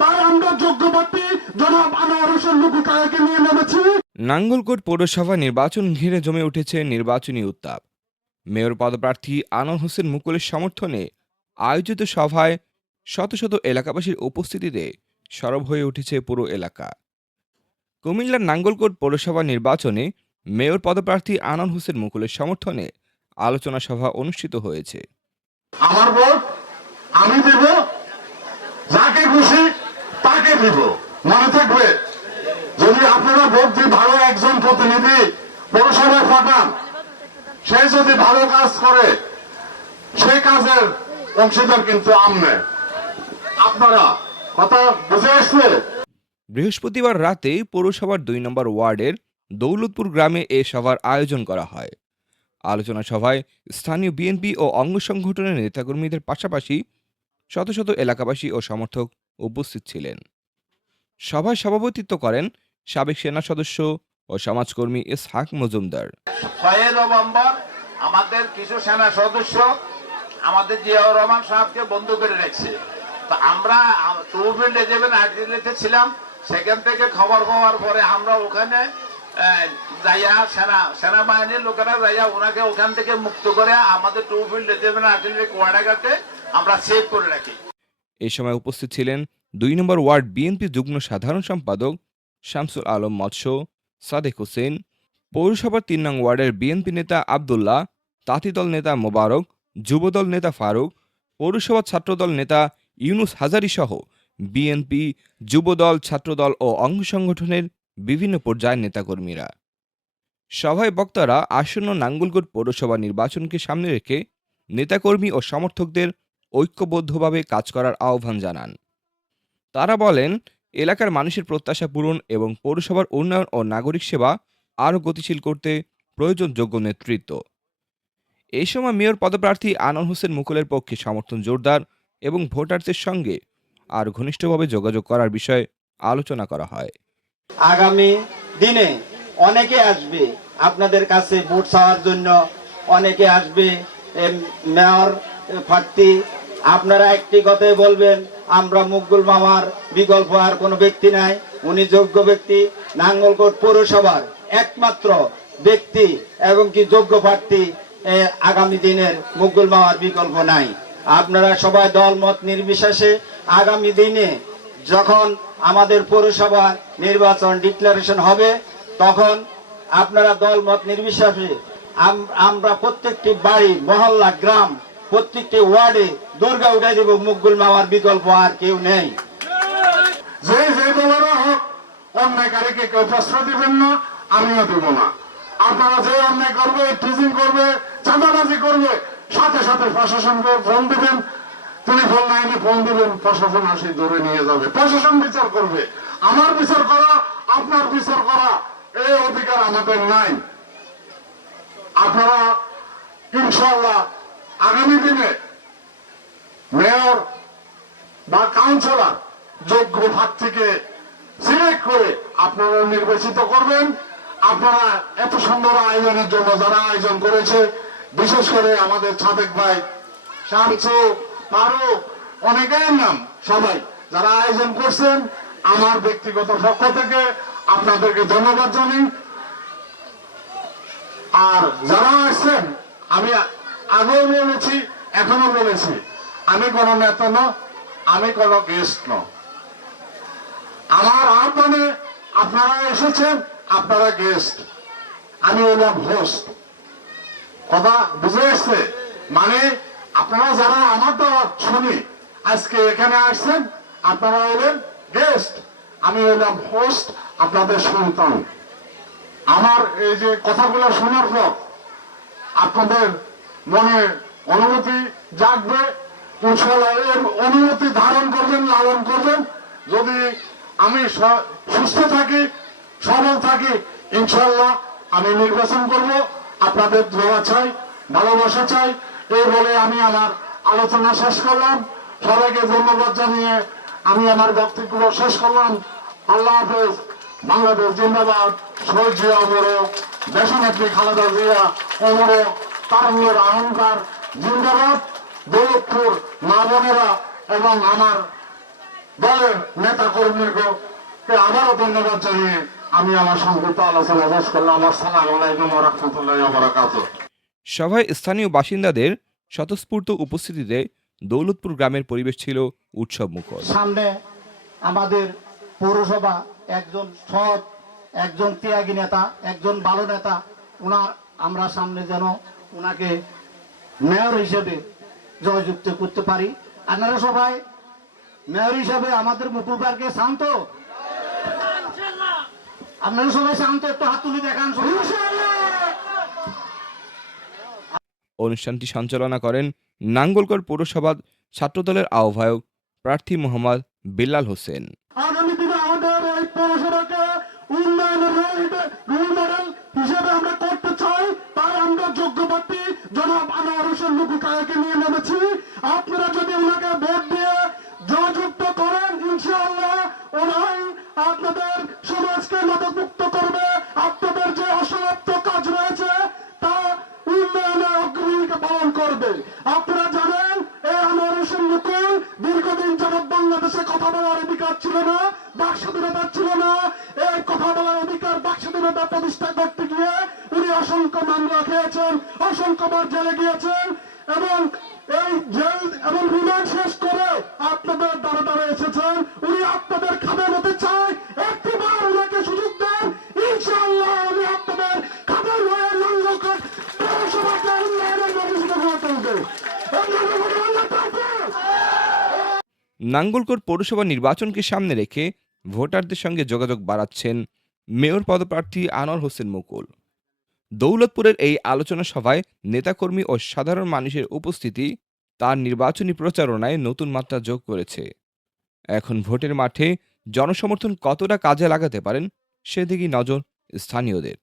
তাই আমরা যোগ্য প্রার্থী জনাব আনোয়ার হোসেন লুকুকায়াকে নিয়ে নেমেছি। নাঙ্গলকোট পৌরসভা নির্বাচন ঘিরে জমে উঠেছে নির্বাচনী উত্তাপ। মেয়র পদপ্রার্থী আনোয়ার হোসেন মুকুলের সমর্থনে আয়োজিত সভায় শত শত এলাকাবাসীর উপস্থিতিতে সরব হয়ে উঠেছে পুরো এলাকা। কুমিল্লার নাঙ্গলকোট পৌরসভা নির্বাচনে মেয়র পদপ্রার্থী আনোয়ার হোসেন মুকুলের সমর্থনে আলোচনা সভা অনুষ্ঠিত হয়েছে। আমার ভোট আমি দেব, যাকে খুশি তাকে দেব। মনে থাকবে, যদি আপনারা ভোট দিয়ে ভালো একজন প্রতিনিধি পৌরসভায় পাঠান, সে যদি ভালো কাজ করে সেই কাজের অংশীদার কিন্তু আমনে। আপনারা কথা বুঝে আসছে? বৃহস্পতিবার রাতে পৌরসভার ২ নম্বর ওয়ার্ডের দৌলতপুর গ্রামে এ সভার আয়োজন করা হয়। আলোচনা সভায় স্থানীয় বিএনপি ও অঙ্গ সংগঠনের নেতাকর্মীদের পাশাপাশি শত শত এলাকাবাসী ও সমর্থক উপস্থিত ছিলেন। সভায় সভাপতিত্ব করেন সাবেক সেনা সদস্য ও সমাজকর্মী ইসহাক মজুমদার। ৬ নভেম্বর আমাদের কিছু সেনা সদস্য আমাদের জিয়াউর রহমান সাহেবকে বন্ধ করে রেখেছে। তো আমরা টুফিল্ড রেজিমেন্ট আর্টিলারিতে ছিলাম। সেখান থেকে খবর পাওয়ার পরে আমরা ওখানে যাইয়া সেনাবাহিনীর লোকেরা যাইয়া ওনাকে ওখান থেকে মুক্ত করে আমাদের টুফিল্ড রেজিমেন্ট আর্টিলারি কোয়ার্টারঘাটে আমরা সেভ করে রাখি। এই সময় উপস্থিত ছিলেন ২ নম্বর ওয়ার্ড বিএনপি যুগ্ম সাধারণ সম্পাদক শামসুল আলম মৎস্য, সাদেক হোসেন, পৌরসভার ৩ নং ওয়ার্ডের বিএনপি নেতা আবদুল্লাহ, তাঁতিদল নেতা মোবারক, যুবদল নেতা ফারুক, পৌরসভা ছাত্রদল নেতা ইউনুস হাজারী সহ বিএনপি, যুবদল, ছাত্রদল ও অঙ্গ সংগঠনের বিভিন্ন পর্যায়ের নেতাকর্মীরা। সভায় বক্তারা আসন্ন নাঙ্গলকোট পৌরসভা নির্বাচনকে সামনে রেখে নেতাকর্মী ও সমর্থকদের ঐক্যবদ্ধভাবে কাজ করার আহ্বান জানান। তারা বলেন, এলাকার মানুষের প্রত্যাশা পূরণ এবং পৌরসভার উন্নয়ন ও নাগরিক সেবা আরও গতিশীল করতে প্রয়োজন যোগ্য নেতৃত্ব। এই সময় মেয়র পদপ্রার্থী আনোয়ার হোসেন মুকুলের পক্ষে সমর্থন জোরদার এবং ভোটারদের সঙ্গে আর ঘনিষ্ঠভাবে যোগাযোগ করার বিষয়ে আলোচনা করা হয়। আগামী দিনে অনেকে আসবে আপনাদের কাছে ভোট চাওয়ার জন্য, অনেকে আসবে মেয়র প্রার্থী। আপনারা একটি কথাই বলবেন, আমরা মুকুল মামার বিকল্প আর কোনো ব্যক্তি নাই, উনি যোগ্য ব্যক্তি, নাঙ্গলকোট পৌরসভার একমাত্র ব্যক্তি এবং কি যোগ্য প্রার্থী। আগামী দিনের মুকুল মামার বিকল্প নাই। আপনারা সবাই দলমত নির্বিশেষে আগামী দিনে যখন আমাদের পৌরসভা নির্বাচন ডিক্লারেশন হবে, তখন আপনারা দলমত নির্বিশেষে আমরা প্রত্যেকটি বাড়ি, মহল্লা, গ্রাম, প্রত্যেকটি ওয়ার্ডে দুর্গা উঠাই দেব। মুকুল মামার বিকল্প আর কেউ নেই। যে দলের হোক, অন্যায়কারীকে কেউ প্রশ্রয় দিবেন না, আমিও দেব না। আপনারা যে অন্যায় করবে, টিজিং করবে, চাঁদাবাজি করবে, সাথে সাথে প্রশাসনকে ফোন দিবেন। তিনি ফোন লাইনে ফোন দিবেন, প্রশাসন আসি ধরে নিয়ে যাবে। প্রশাসন বিচার করবে। আমার বিচার করা, আপনার বিচার করা, এই অধিকার আমাদের নাই। আপনারা ইনশাআল্লাহ আগামী দিনে মেয়র বা কাউন্সিলর যোগ্য প্রার্থীকে সিলেক্ট করে আপনারা নির্বাচিত করবেন। আপনারা এত সুন্দর আয়োজনের জন্য যারা আয়োজন করেছে, বিশেষ করে আমাদের সাদেক ভাই, শামসু, ফারুক, অনেকের নাম, সবাই যারা আয়োজন করছেন, আমার ব্যক্তিগত পক্ষ থেকে আপনাদেরকে ধন্যবাদ জানাই। আর যারা আসছেন, আমি আগেও বলেছি, এখনো বলেছি, আমি কোন নেতা না, আমি কোন গেস্ট না। আমার আহ্বানে আপনারা এসেছেন, আপনারা গেস্ট, আমি হলাম হোস্ট। কথা বুঝে আসছে? মানে আপনারা যারা আমার দাওয়াত শুনি আজকে এখানে আসছেন, আপনারা হলেন গেস্ট, আমি হলাম হোস্ট, আপনাদের সন্তান। আমার এই যে কথাগুলো শোনার পর আপনাদের মনে অনুভূতি জাগবে, ইনশাআল্লাহ এর অনুভূতি ধারণ করবেন, লালন করবেন। যদি আমি সুস্থ থাকি, সবল থাকি, ইনশাআল্লাহ আমি নির্বাচন করব। আপনাদের দোয়া চাই, ভালোবাসা চাই। এই বলে আমি আমার আলোচনা শেষ করলাম। সবাইকে ধন্যবাদ জানিয়ে আমি আমার বক্তব্য শেষ করলাম। আল্লাহ হাফেজ। বাংলাদেশ জিন্দাবাদ। শহীদ জিয়া অমর, দেশনেত্রী খালেদা জিয়া অমর, তারুণ্যের অহংকার জিন্দাবাদ। দৌলতপুর মা বোনেরা এবং আমার দলের নেতা কর্মীকে আবারও ধন্যবাদ জানিয়ে আমি আমার সংক্ষিপ্ত আলোচনা শেষ করলাম। আসসালামু আলাইকুম ওয়া রাহমাতুল্লাহি ওয়া বারাকাতুহু। সভায় স্থানীয় বাসিন্দাদের স্বতঃস্ফূর্ত উপস্থিতিতে দৌলতপুর গ্রামের পরিবেশ ছিল উৎসবমুখর। সামনে আমাদের পৌরসভা একজন সৎ, একজন ত্যাগী নেতা, একজন ভালো নেতা, আমরা সামনে যেন ওনাকে মেয়র হিসেবে জয়যুক্ত করতে পারি। আপনারা সবাই মেয়র হিসেবে আমাদের মুকুবারকে শান্ত, আপনারা সবাই শান্ত, একটু হাত তুলে দেখান। অনুষ্ঠানটি সঞ্চালনা করেন নাঙ্গলকোট পৌরসভার ছাত্রদলের আহ্বায়ক প্রার্থী মোহাম্মদ বিল্লাল হোসেন। আগামী দিনে আমাদের এই পৌরসভাকে উন্নয়নের রোল মডেল হিসেবে আমরা করতে চাই, তাই আমরা যোগ্য প্রার্থী জনাব আনোয়ার হোসেন মুকুকায়াকে নিয়ে নেমেছি। আপনারা যদি ওনাকে ভোট দিয়ে জয়যুক্ত করেন, ইনশাআল্লাহ ওনাই আপনাদের সমাজকে মাদকমুক্ত করবে। আপনাদের যে অসমাপ্ত কাজ রয়েছে তা উন্নয়নে অগ্রণীকে পালন করবে। আপনারা জানেন এই আনোয়ার হোসেন মুকুল দীর্ঘদিন যাবৎ বাংলাদেশে কথা বলার অধিকার ছিল না, বাক স্বাধীনতা ছিল না। এই কথা বলার অধিকার, বাক স্বাধীনতা প্রতিষ্ঠা করতে গিয়ে উনি অসংখ্য মামলা খেয়েছেন, অসংখ্যবার জেলে গিয়েছেন এবং এই জেল এবং রিমান্ড শেষ করে আপনাদের দ্বারা দ্বারা এসেছেন। উনি আপনাদের খাদের মধ্যে চায়, একটিবার ওনাকে সুযোগ দেন, ইনশাআল্লাহ উনি আপনাদের খাদের হয়ে নাঙ্গলকোট পৌরসভাকে উন্নয়নের প্রতিষ্ঠিত করে তুলবে। নাঙ্গলকোট পৌরসভা নির্বাচনকে সামনে রেখে ভোটারদের সঙ্গে যোগাযোগ বাড়াচ্ছেন মেয়র পদপ্রার্থী আনোয়ার হোসেন মুকুল। দৌলতপুরের এই আলোচনা সভায় নেতাকর্মী ও সাধারণ মানুষের উপস্থিতি তার নির্বাচনী প্রচারণায় নতুন মাত্রা যোগ করেছে। এখন ভোটের মাঠে জনসমর্থন কতটা কাজে লাগাতে পারেন সেদিকেই নজর স্থানীয়দের।